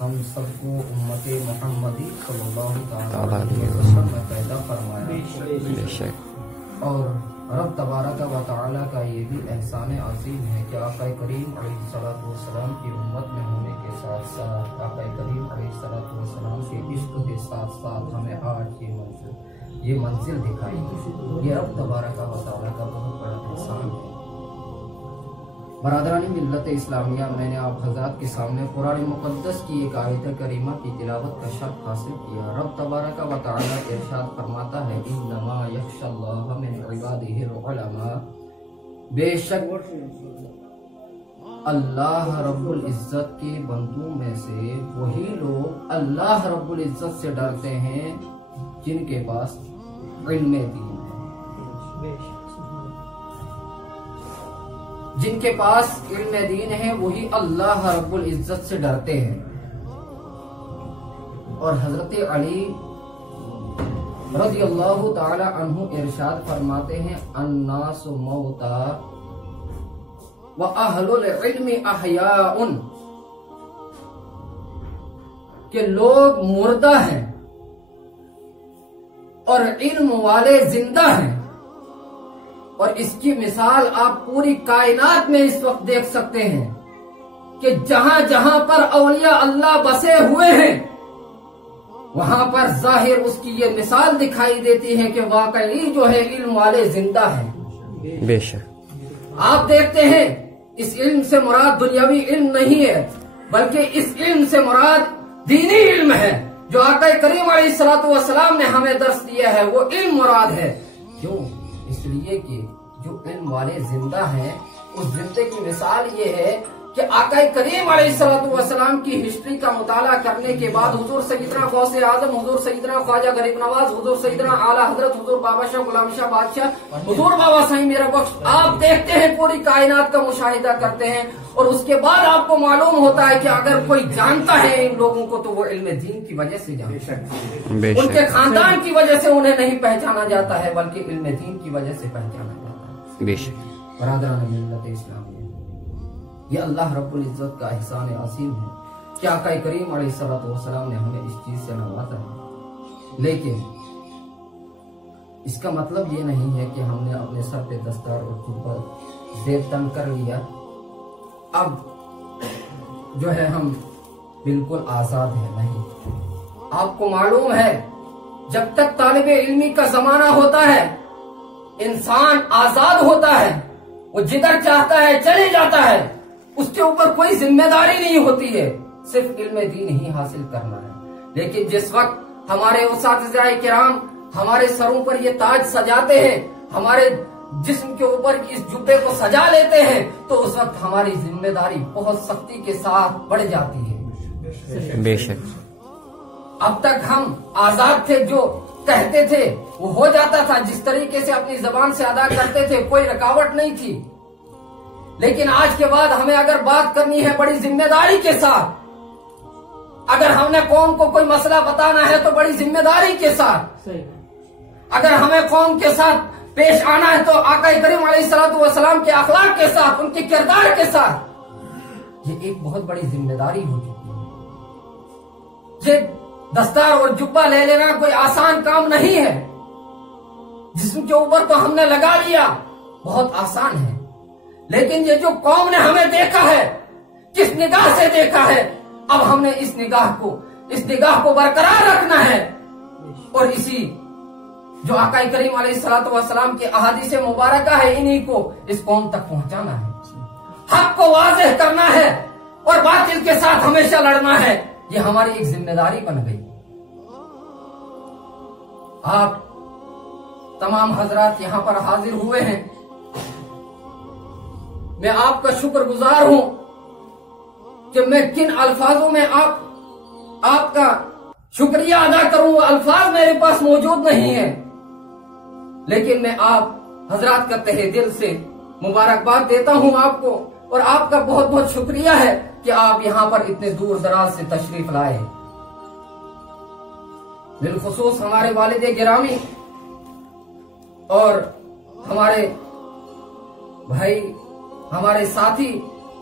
हम सबको उम्मते मोहम्मदी सल्लल्लाहु अलैहि वसल्लम में पैदा फरमाया। और रब तबारक व तआला का ये भी एहसान अज़ीम है कि आका करीम अलैहिस्सलाम की उम्मत में होने के साथ साथ आका करीम अलैहिस्सलाम के इश्क के साथ साथ हमें आज ये मंजिल दिखाई। ये रब तबारक व तआला का बहुत बड़ा एहसान है। बरादरानी मिल्लत इस्लामिया, मैंने आप हज़रात के सामने कुरान मुक़द्दस की एक आयत करीमा की तिलावत का शर्फ हासिल किया। रब तबारक व तआला इरशाद फरमाता है, इन्नमा यख्शल्लाह मिन इबादिहिल उलमा, बेशक अल्लाह रब्बुल इज्जत के बंदों में से वही लोग अल्लाह रब्बुल इज्जत से डरते हैं जिनके पास इल्म दीन है। जिनके पास इल्म दीन है वही अल्लाह रब्बुल इज्जत से डरते हैं। और हजरत अली रज़ियल्लाहु ताला अन्हु इरशाद फरमाते हैं, अन्नासु मौता व अहलुल इल्मी अहयाउन, कि लोग मुर्दा हैं और इल्म वाले जिंदा हैं। और इसकी मिसाल आप पूरी कायनात में इस वक्त देख सकते हैं कि जहां जहां पर औलिया अल्लाह बसे हुए हैं वहां पर जाहिर उसकी ये मिसाल दिखाई देती है कि वाकई जो है इल्म वाले जिंदा हैं। बेशक आप देखते हैं इस इल्म से मुराद दुनियावी इल्म नहीं है, बल्कि इस इल्म से मुराद दीनी इल्म है जो आका करीम अलैहिस्सलातु वस्सलाम ने हमें दर्स दिया है। वो इल्म मुराद है। क्यों? इसलिए कि जो इल्म वाले जिंदा हैं उस जिंदे की मिसाल ये है कि आका करीम अलैहिस्सलातु वस्सलाम की हिस्ट्री का मुताला करने के बाद हुजूर सैयदना गौसे आजम, हुजूर सैयदना ख्वाजा गरीब नवाज, हुजूर सैयदना आला हजरत हुजूर बाबा शाह गुलाम शाह बादशाह, हुजूर बाबा साईं मेरा बख्श, आप देखते हैं पूरी कायनात का मुशाहिदा करते हैं और उसके बाद आपको मालूम होता है कि अगर कोई जानता है इन लोगों को तो वो इल्म दीन की वजह से जानता है। उनके खानदान की वजह से उन्हें नहीं पहचाना जाता है बल्कि इल्म दीन की वजह से पहचाना जाता है। बेशक बरादरान मिल्लत इस्लामिया, ये अल्लाह रब्बुल इज्जत का एहसान अज़ीम है कि आका करीम अलैहिस्सलातु वस्सलाम ने हमें इस चीज से नवाजा है। लेकिन इसका मतलब ये नहीं है कि हमने अपने सर पे दस्तार और जुब्बा जेब तंग कर लिया, अब जो है हम बिल्कुल आजाद है। नहीं, आपको मालूम है जब तक तालिबे इल्मी का जमाना होता है इंसान आजाद होता है, वो जिधर चाहता है चले जाता है, उसके ऊपर कोई जिम्मेदारी नहीं होती है, सिर्फ इल्म दीन ही हासिल करना है। लेकिन जिस वक्त हमारे उस्ताद-ए किराम हमारे सरों पर ये ताज सजाते हैं, हमारे जिस्म के ऊपर इस जुब्बे को सजा लेते हैं, तो उस वक्त हमारी जिम्मेदारी बहुत सख्ती के साथ बढ़ जाती है। बेशक अब तक हम आजाद थे, जो कहते थे वो हो जाता था, जिस तरीके से अपनी जबान से अदा करते थे कोई रुकावट नहीं थी। लेकिन आज के बाद हमें अगर बात करनी है बड़ी जिम्मेदारी के साथ, अगर हमने कौम को कोई मसला बताना है तो बड़ी जिम्मेदारी के साथ, अगर हमें कौम के साथ पेश आना है तो आका करीम अलैहिस्सलातु वस्सलाम के अखलाक के साथ, उनके किरदार के साथ, ये एक बहुत बड़ी जिम्मेदारी हो चुकी है। ये दस्तार और जुब्बा ले लेना कोई आसान काम नहीं है। जिसके ऊपर तो हमने लगा लिया बहुत आसान है, लेकिन ये जो कौम ने हमें देखा है, किस निगाह से देखा है, अब हमने इस निगाह को बरकरार रखना है और इसी जो आका करीम अलैहिस्सलातु वस्सलाम की अहादीस मुबारका है इन्हीं को इस कौम तक पहुंचाना है, हक को वाज़ेह करना है और बातिल के साथ हमेशा लड़ना है। ये हमारी एक जिम्मेदारी बन गई। आप तमाम हजरात यहाँ पर हाजिर हुए हैं, मैं आपका शुक्रगुजार हूं कि मैं किन अल्फाजों में आपका शुक्रिया अदा करूं, वो अल्फाज मेरे पास मौजूद नहीं है। लेकिन मैं आप हजरात का तहे दिल से मुबारकबाद देता हूं आपको, और आपका बहुत बहुत शुक्रिया है कि आप यहाँ पर इतने दूर दराज से तशरीफ लाए। बिलखुसूस हमारे वालिद गिरामी और हमारे भाई, हमारे साथी,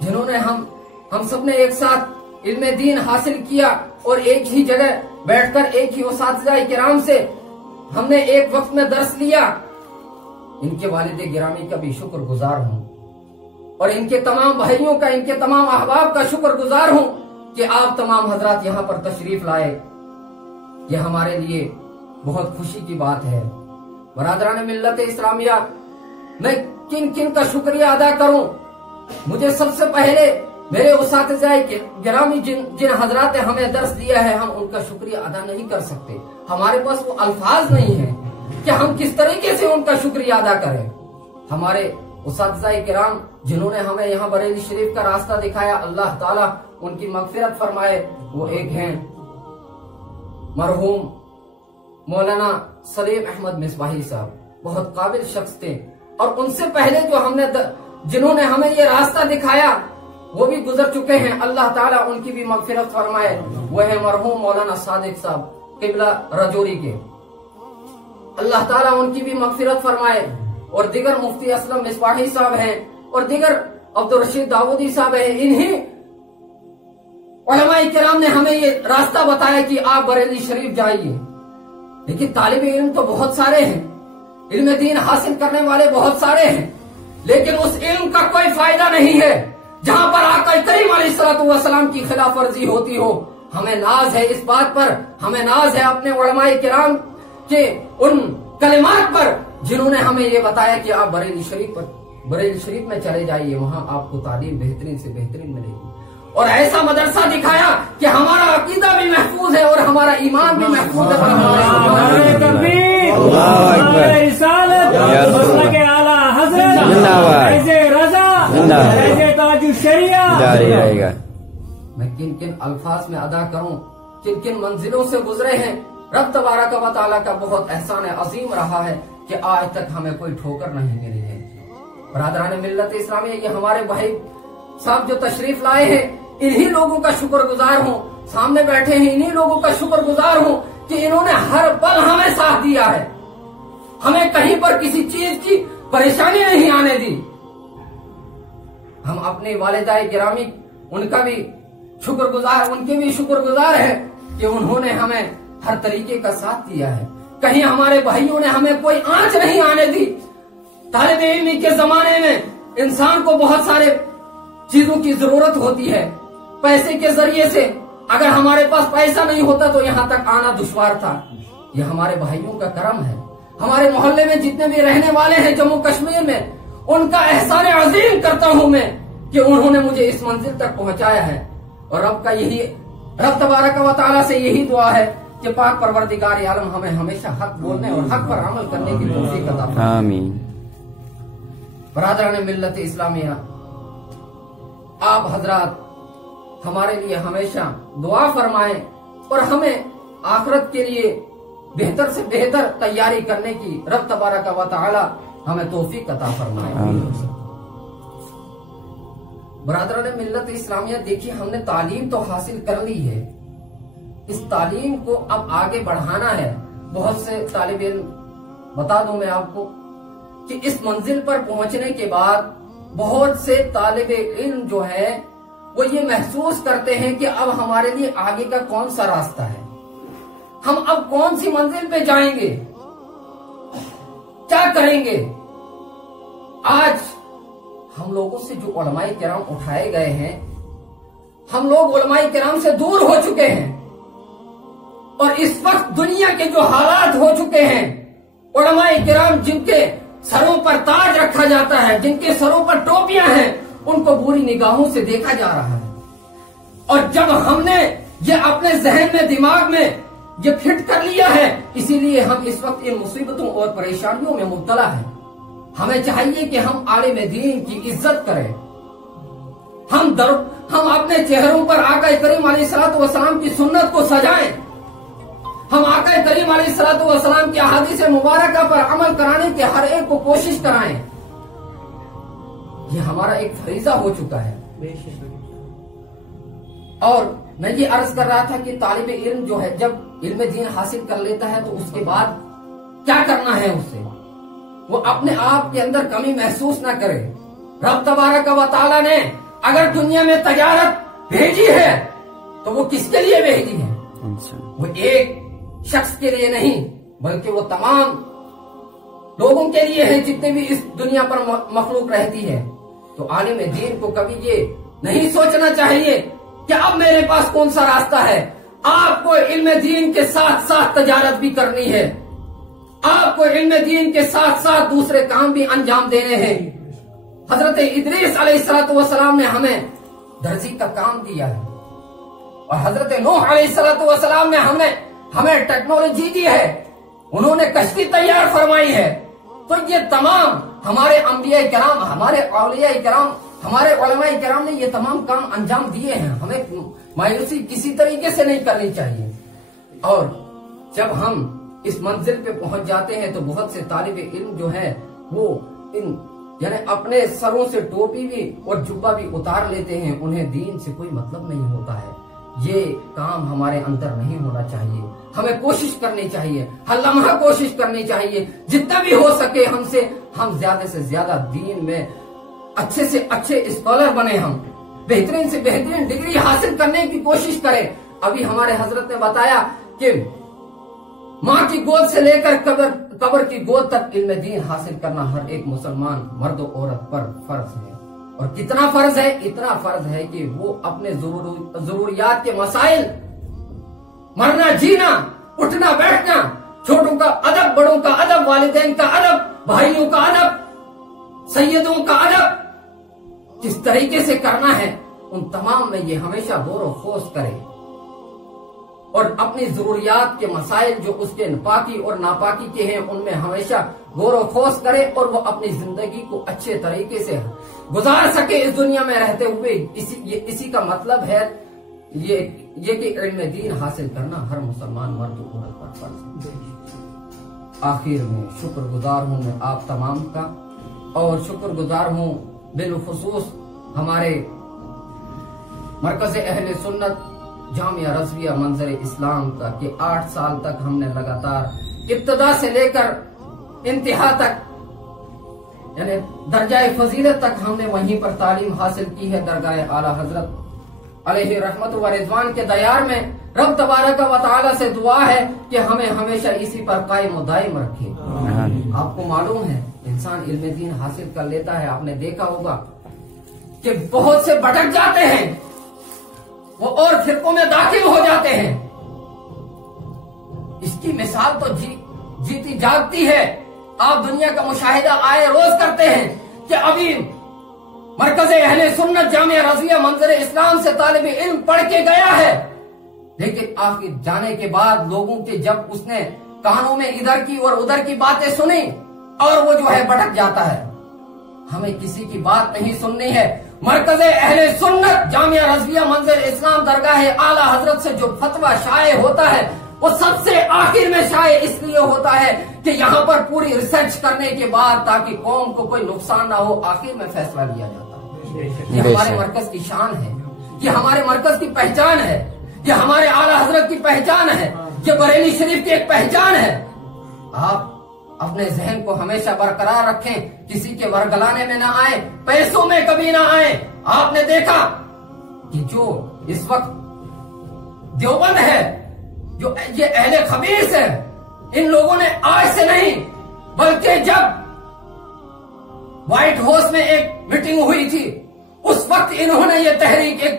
जिन्होंने हम सब ने एक साथ इल्म दीन हासिल किया और एक ही जगह बैठकर एक ही उस्ताद किराम से हमने एक वक्त में दर्स लिया, इनके वालिद गिरामी का भी शुक्रगुजार हूँ और इनके तमाम भाइयों का, इनके तमाम अहबाब का शुक्रगुजार हूँ कि आप तमाम हजरात यहाँ पर तशरीफ लाए। ये हमारे लिए बहुत खुशी की बात है। बरादरान मिल्लत इस्लामिया, मैं किन किन का शुक्रिया अदा करूं? मुझे सबसे पहले मेरे उस्ताद गिरामी जिन हजरात ने हमें दर्स दिया है, हम उनका शुक्रिया अदा नहीं कर सकते। हमारे पास वो अल्फाज नहीं है कि हम किस तरीके से उनका शुक्रिया अदा करें। हमारे उस्ताद किराम जिन्होंने हमें यहाँ बरेली शरीफ का रास्ता दिखाया, अल्लाह ताला उनकी मगफिरत फरमाए। वो एक हैं मरहूम मौलाना सलीम अहमद मिसबाही साहब, बहुत काबिल शख्स थे। और उनसे पहले जिन्होंने हमें ये रास्ता दिखाया वो भी गुजर चुके हैं, अल्लाह ताला उनकी भी मगफिरत फरमाए। वो है मरहूम मौलाना सादिक साहब किबला रजौरी के, अल्लाह ताला उनकी भी मगफिरत फरमाए। और दिगर मुफ्ती असलम मिसबाही साहब हैं और दिगर अब्दुल रशीद दाऊदी साहब हैं। इन्हीं उलमाए किराम ने हमें ये रास्ता बताया कि आप बरेली शरीफ जाइए। लेकिन तालिब इल्म तो बहुत सारे हैं, इल्म दीन हासिल करने वाले बहुत सारे हैं, लेकिन उस इल्म का कोई फायदा नहीं है जहां पर आका करीम अलैहिस्सलाम की खिलाफ वर्जी होती हो। हमें नाज है इस बात पर, हमें नाज है अपने उलमाए किराम के उन कलिमात पर जिन्होंने हमें ये बताया कि आप बरेली शरीफ में चले जाइए, वहां आपको तालीम बेहतरीन से बेहतरीन मिलेगी। और ऐसा मदरसा दिखाया कि हमारा अकीदा भी महफूज है और हमारा ईमान भी महफूज है। मैं किन किन अल्फाज में अदा करूं, किन किन मंजिलों से गुजरे हैं। रब तबारक व तआला का बहुत एहसान अजीम रहा है कि आज तक हमें कोई ठोकर नहीं मिली है। बरादरान मिल्लत इस्लामी, ये हमारे भाई साहब जो तशरीफ लाए हैं, इन्हीं लोगों का शुक्रगुजार हूँ। सामने बैठे हैं, इन्हीं लोगों का शुक्रगुजार हूँ कि इन्होंने हर पल हमें साथ दिया है, हमें कहीं पर किसी चीज की परेशानी नहीं आने दी। हम अपने वालिदाए गिरामी उनका भी उनके भी शुक्रगुजार है कि उन्होंने हमें हर तरीके का साथ दिया है। कहीं हमारे भाइयों ने हमें कोई आंच नहीं आने दी। तालिब इल्म के जमाने में इंसान को बहुत सारे चीजों की जरूरत होती है, पैसे के जरिए से। अगर हमारे पास पैसा नहीं होता तो यहाँ तक आना दुश्वार था। ये हमारे भाइयों का करम है। हमारे मोहल्ले में जितने भी रहने वाले हैं जम्मू कश्मीर में, उनका एहसान अजीम करता हूँ मैं कि उन्होंने मुझे इस मंजिल तक पहुंचाया है। और रब तबारक व तआला से यही दुआ है कि पाक परवरदिगार आलम हमें हमेशा हक बोलने और हक पर अमल करने की तौफीक अता फरमाए। आमीन। बरादरान मिल्लत इस्लामिया, आप हजरात हमारे लिए हमेशा दुआ फरमाएं और हमें आखिरत के लिए बेहतर से बेहतर तैयारी करने की रब तबारक व तआला हमें तौफीक अता फरमाए। बरादरान मिल्लत इस्लामिया, देखिए हमने तालीम तो हासिल कर ली है, इस तालीम को अब आगे बढ़ाना है। बहुत से तालिब इल्म बता दूं मैं आपको कि इस मंजिल पर पहुंचने के बाद बहुत से तालिब इल्म जो है वो ये महसूस करते हैं कि अब हमारे लिए आगे का कौन सा रास्ता है, हम अब कौन सी मंजिल पे जाएंगे, क्या करेंगे। आज हम लोगों से जो उलमाए किराम उठाए गए हैं, हम लोग उलमाए किराम से दूर हो चुके हैं। और इस वक्त दुनिया के जो हालात हो चुके हैं, उलमाए किराम जिनके सरों पर ताज रखा जाता है, जिनके सरों पर टोपियां हैं, उनको बुरी निगाहों से देखा जा रहा है। और जब हमने ये अपने जहन में, दिमाग में ये फिट कर लिया है, इसीलिए हम इस वक्त इन मुसीबतों और परेशानियों में मुब्तला हैं। हमें चाहिए कि हम आलिम दीन की इज्जत करें। हम अपने चेहरों पर आका करीम अलैहिस्सलाम की सुन्नत को सजाएं। हम आका करीम अलैहिस्सलाम की अहादीस मुबारका पर अमल कराने के हर एक को कोशिश कराएं। ये हमारा एक फरीजा हो चुका है। और मैं ये अर्ज कर रहा था कि तालिब इल्म जो है जब इल्म दीन हासिल कर लेता है तो उसके बाद क्या करना है, उससे वो अपने आप के अंदर कमी महसूस ना करे। रब तबारक व तआला ने अगर दुनिया में तजारत भेजी है तो वो किसके लिए भेजी है? वो एक शख्स के लिए नहीं, बल्कि वो तमाम लोगों के लिए है जितने भी इस दुनिया पर मखलूक रहती है। तो आलिम दीन को कभी ये नहीं सोचना चाहिए कि अब मेरे पास कौन सा रास्ता है। आपको इल्म दीन के साथ साथ तजारत भी करनी है, आपको इल्म दीन के साथ साथ दूसरे काम भी अंजाम देने हैं। हजरत इदरीस अलैहिस्सलाम ने हमें दर्जी का काम दिया है और हजरत नूह अलैहिस्सलाम ने हमें टेक्नोलॉजी दी है, उन्होंने कश्ती तैयार फरमाई है। तो ये तमाम हमारे अंबिया किराम, हमारे औलिया किराम, हमारे उलमा किराम ने ये तमाम काम अंजाम दिए हैं। हमें मायूसी किसी तरीके से नहीं करनी चाहिए। और जब हम इस मंजिल पे पहुंच जाते हैं तो बहुत से तालिब इल्म जो है वो इन यानी अपने सरों से टोपी भी और जुब्बा भी उतार लेते हैं, उन्हें दीन से कोई मतलब नहीं होता है। ये काम हमारे अंदर नहीं होना चाहिए। हमें कोशिश करनी चाहिए, हर लम्हा कोशिश करनी चाहिए, जितना भी हो सके हमसे हम ज्यादा से ज्यादा दीन में अच्छे से अच्छे स्कॉलर बने, हम बेहतरीन से बेहतरीन डिग्री हासिल करने की कोशिश करें। अभी हमारे हजरत ने बताया कि माँ की गोद से लेकर कब्र की गोद तक इल्म दीन हासिल करना हर एक मुसलमान मर्द और औरत पर फर्ज है। और कितना फर्ज है? इतना फर्ज है कि वो अपने जरूरियात के मसाइल, मरना जीना, उठना बैठना, छोटों का अदब, बड़ों का अदब, वालिदैन का अदब, भाइयों का अदब, सैयदों का अदब किस तरीके से करना है, उन तमाम में ये हमेशा गौर व खोज करे और अपनी जरूरियात के मसाइल जो उसके पाकी और नापाकी के हैं उनमें हमेशा गौर व खोज करे और वो अपनी जिंदगी को अच्छे तरीके से गुजार सके इस दुनिया में रहते हुए। इसी का मतलब है ये कि इल्म दीन हासिल करना हर मुसलमान मर्द औरत पर फर्ज है। आखिर में शुक्रगुजार हूँ मैं आप तमाम का, और शुक्रगुजार हूँ बिलखुसूस हमारे मरकज अहले सुन्नत जामिया रज़विया मंजर इस्लाम का कि 8 साल तक हमने लगातार इब्तिदा से लेकर इंतहा तक यानी दर्जाए फजीलत तक हमने वहीं पर तालीम हासिल की है। दरगाह आला हजरत अलैहि रहमत व रिज़वान के दयार में रब तबारक व तआला से दुआ है कि हमें हमेशा इसी पर कायम व दायम रखे। आपको मालूम है इंसान इल्म दीन हासिल कर लेता है, आपने देखा होगा कि बहुत से भटक जाते हैं, वो और फिरकों में दाखिल हो जाते हैं। इसकी मिसाल तो जीती जागती है। आप दुनिया का मुशाहिदा आए रोज करते हैं कि अभी मरकज अहले सुन्नत जामिया रज़विया मंजर इस्लाम से तालिब इल्म पढ़ के गया है, लेकिन आखिर जाने के बाद लोगों के जब उसने कानों में इधर की और उधर की बातें सुनी और वो जो है भटक जाता है। हमें किसी की बात नहीं सुननी है। मरकज अहले सुन्नत जामिया रज़विया मंजर इस्लाम दरगाह आला हजरत से जो फतवा शाये होता है वो सबसे आखिर में शाये इसलिए होता है कि यहाँ पर पूरी रिसर्च करने के बाद ताकि कौम को कोई नुकसान ना हो, आखिर में फैसला लिया जाता है। ये हमारे मरकज की शान है, ये हमारे मरकज की पहचान है, ये हमारे आला हजरत की पहचान है, ये बरेली शरीफ की एक पहचान है। आप अपने जहन को हमेशा बरकरार रखें, किसी के वरगलाने में ना आए, पैसों में कभी ना आए। आपने देखा कि जो इस वक्त देवबंद है, जो ये अहले खबीस है, इन लोगों ने आज से नहीं बल्कि जब व्हाइट हाउस में एक मीटिंग हुई थी उस वक्त इन्होंने ये तहरीक एक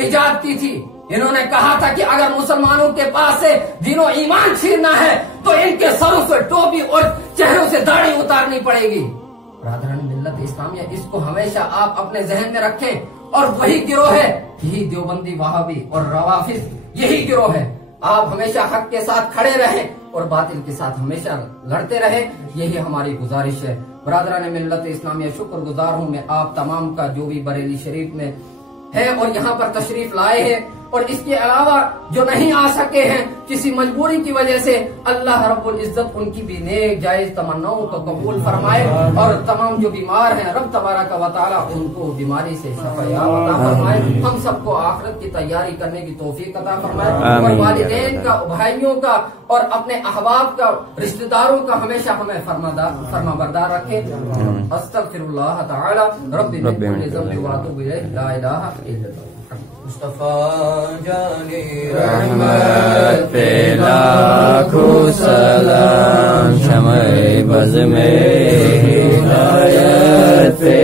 इजाद की थी। इन्होंने कहा था कि अगर मुसलमानों के पास से दीनो ईमान छीनना है तो इनके सरों से टोपी और चेहरों से दाढ़ी उतारनी पड़ेगी। बरादरान मिल्लत इस्लामिया, इसको हमेशा आप अपने जहन में रखें। और वही गिरोह है, यही देवबंदी वहाबी और रवाफिज, यही गिरोह है। आप हमेशा हक के साथ खड़े रहें और बातिल के साथ हमेशा लड़ते रहें, यही हमारी गुजारिश है। बरादरान मिल्लत इस्लामिया, शुक्रगुजार हूँ मैं आप तमाम का जो भी बरेली शरीफ में है और यहाँ पर तशरीफ लाए हैं, और इसके अलावा जो नहीं आ सके हैं किसी मजबूरी की वजह से, अल्लाह रब्बुल इज्जत उनकी भी नेक जायज तमन्नाओं को कबूल फरमाए। और तमाम जो बीमार हैं रब तबारक व तआला उनको बीमारी से शफायाब अता फरमाए। हम सबको आखिरत की तैयारी करने की तौफीक अता फरमाए। और वालिदैन का, भाइयों का और अपने अहबाब का, रिश्तेदारों का हमेशा हमें फरमाबरदार रखे। अस्तगफिरुल्लाह तआला रब्बी मिन कुल्लि ज़ंबि व अतूबु इलैहि, ला इलाहा इल्लल्लाह। मुस्तफा जाने रहमत पे लाखों सलाम, शमे बज़ में हिदायत पे